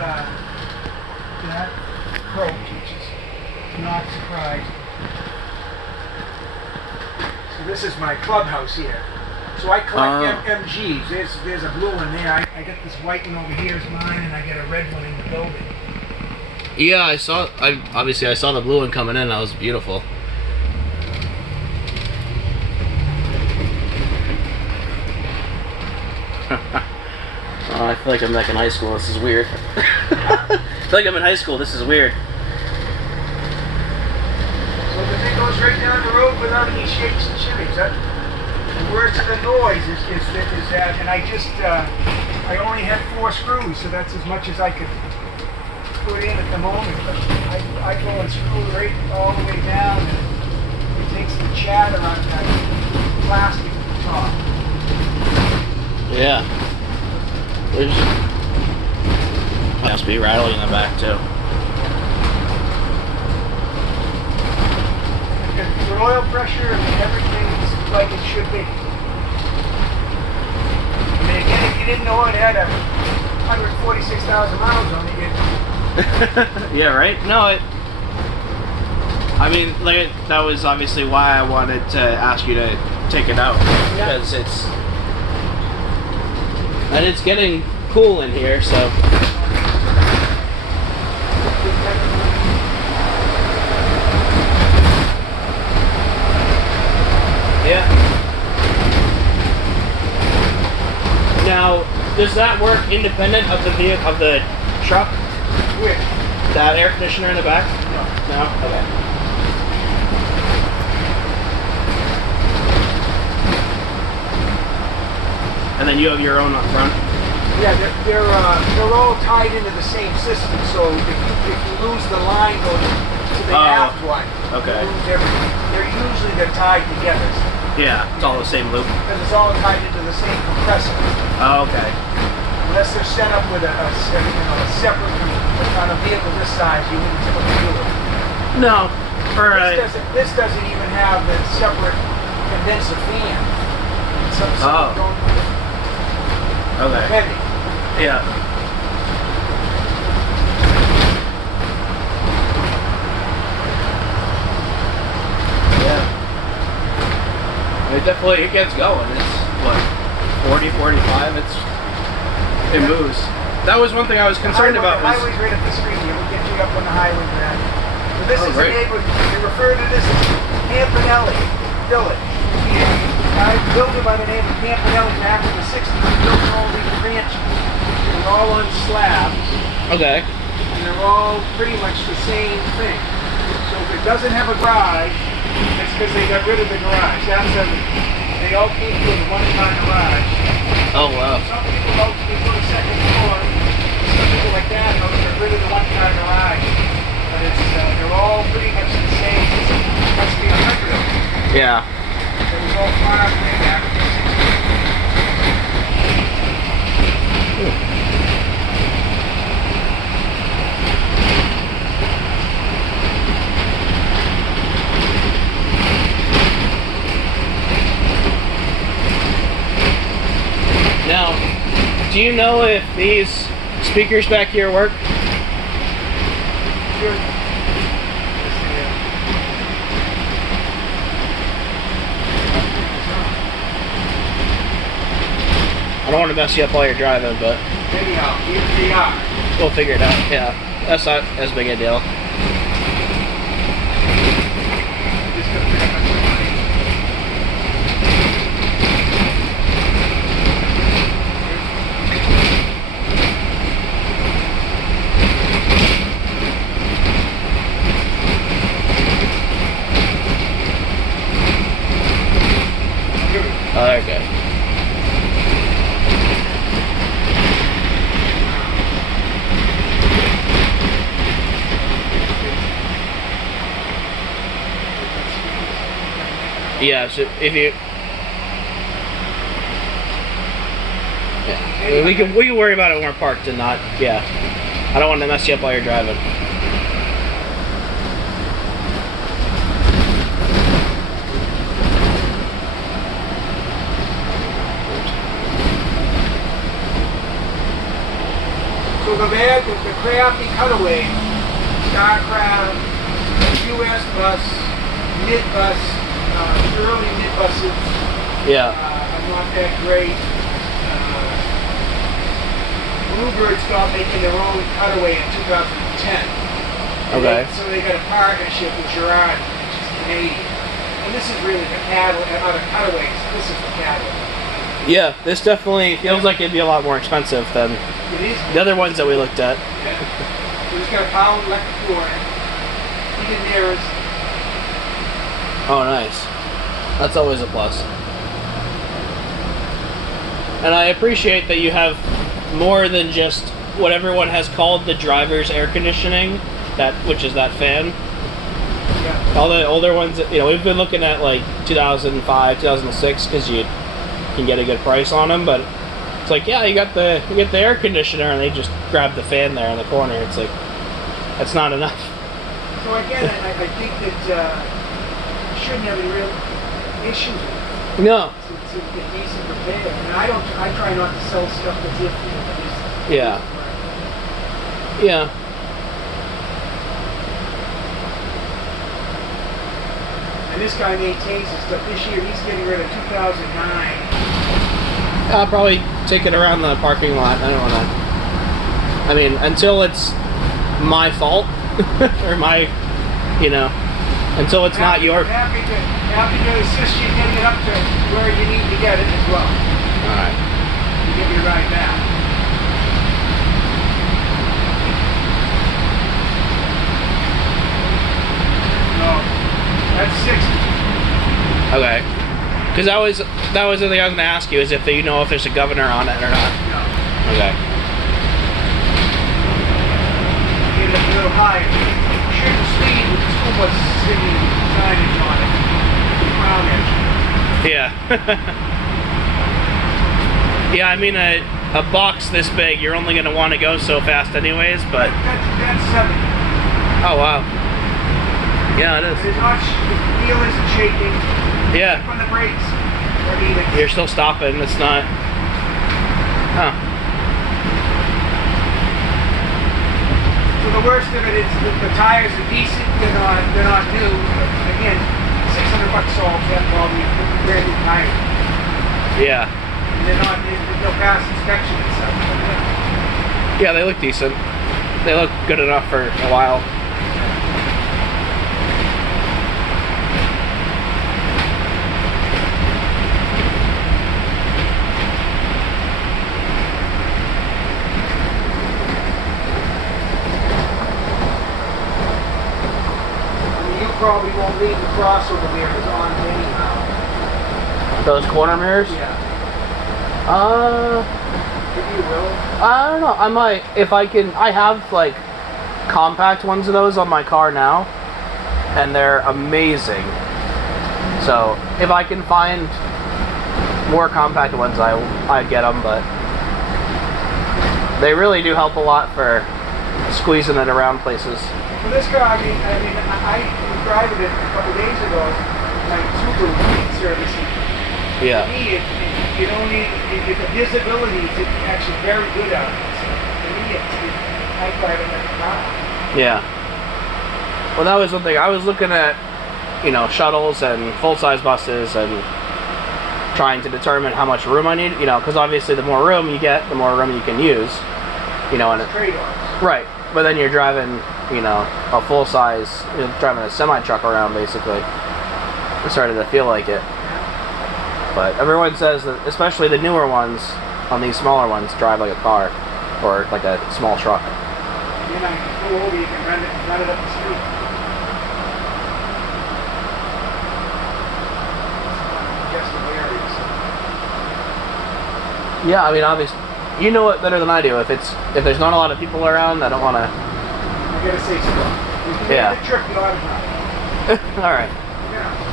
that approach, which is not surprised. So this is my clubhouse here. So I collect MGs. There's a blue one there. I got this white one over here is mine, and I got a red one in the building. Yeah, I saw the blue one coming in. That was beautiful. I feel like I'm back in high school. This is weird. I feel like I'm in high school. This is weird. So the thing goes right down the road without any shakes and shivers. The worst of the noise is that, and I only had 4 screws, so that's as much as I could put in at the moment. But I go and screw it right all the way down, and it takes the chatter out of that plastic at the top. Yeah. There's must be rattling in the back too. The oil pressure and everything's like it should be. I mean, again, if you didn't know it had 146,000 miles on it, yeah, right? No, I mean, like, that was obviously why I wanted to ask you to take it out. Because it's getting cool in here, so. Yeah. Now, does that work independent of the vehicle, of the truck? Which? That air conditioner in the back? No. Okay. And then you have your own up front? Yeah, they're all tied into the same system. So if you lose the line going to the aft one, okay. you lose everything. They're tied together. Yeah, it's all the same loop. Because it's all tied into the same compressor. Oh, okay. Unless they're set up with a separate on a vehicle this size, you wouldn't typically do it. No. This doesn't even have the separate condenser fan. Okay. Heavy. Yeah. It gets going. It's what, 40, 45. It moves. That was one thing I was concerned about. The highway's right up the street here. We'll get you up on the highway for that. So this is great. a neighborhood. They refer to this as Campanelli Village. I built it by the name of Campanelli back in the 60s. We built all these ranches. They're all on slabs. Okay. And they're all pretty much the same thing. So if it doesn't have a garage, it's because they got rid of the garage. They all came to a one-car garage. Oh, wow. Some people hope to put a second floor. Some people like that hope to get rid of the one-car garage. But they're all pretty much the same. It must be 100 of them. Yeah. It was all farmed way back in the 60s. Now, do you know if these speakers back here work? Sure. I don't want to mess you up while you're driving, but Anyhow, here they are. we'll figure it out. Yeah, that's not as big a deal. Just gonna pick up my money. Oh, they're good. Yeah, so if you, yeah, we can worry about it when we're parked and not. Yeah, I don't want to mess you up while you're driving. So the crappy cutaway, Starcraft, US bus, mid bus, early mid buses, Yeah. are not that great. Bluebird stopped making their own cutaway in 2010. Okay. So they got a partnership with Gerard, which is Canadian. And this is really the cattle, out of cutaways, this is the cattle. Yeah, this definitely feels like it'd be a lot more expensive than It is. the other ones that we looked at. Yeah. So it's got a power electric door in it. Heated mirrors. Oh, nice. That's always a plus. And I appreciate that you have more than just what everyone has called the driver's air conditioning, which is that fan. Yeah. All the older ones, we've been looking at like 2005, 2006 because you can get a good price on them, but it's like, yeah, you get the air conditioner, and they just grab the fan there in the corner. It's like, that's not enough. So again, I think that you shouldn't have any real issues with it. No. To get decent repair. And I try not to sell stuff that's iffy. Yeah. Yeah. And this guy maintains his stuff. This year he's getting rid of 2009. I'll probably take it around the parking lot. I don't want to. I mean, until it's my fault or until it's not your. Happy to assist you getting it up to where you need to get it as well. All right. To give you a ride back. No, that's 60. Okay. Because that was the thing I was going to ask you, is if you know if there's a governor on it or not. No. Okay. Get it a little higher. Shouldn't speed with the school bus singing signage on it. Crown edge. Yeah. Yeah, I mean, a box this big, you're only going to want to go so fast anyways, but... That's 70. Oh, wow. Yeah, it is. It's not, the wheel isn't shaking. Yeah. When the brakes are even. You're still stopping. It's not... Huh. So the worst of it is the tires are decent. They're not new. But again, $600 solves that problem. You put brand new tires. Yeah. They'll pass inspection and stuff. Yeah, they look decent. They look good enough for a while. You probably won't leave the crossover mirrors on anyhow. Those corner mirrors? Yeah. If you will. I don't know. I might, if I can. I have like compact ones of those on my car now, and they're amazing. So if I can find more compact ones, I'd get them. But they really do help a lot for squeezing it around places. For this car, I was driving it a couple days ago, like Subaru Fleet Service. Yeah. To me, you don't need the visibility is actually very good out there. So to me, I drive it like a car. Yeah. Well, that was one thing. I was looking at, shuttles and full-size buses and trying to determine how much room I need. Because obviously the more room you get, the more room you can use. And Trade-offs. right. But then you're driving, a full-size, driving a semi-truck around basically. It started to feel like it. But everyone says that, especially the newer ones, on these smaller ones, drive like a car or like a small truck. You can go over, you can run it up the street. Congested areas. Yeah, I mean, obviously, you know it better than I do. If there's not a lot of people around, I don't want to. I gotta say so. If you Yeah. make the trip, you ought to drive. All right. Yeah.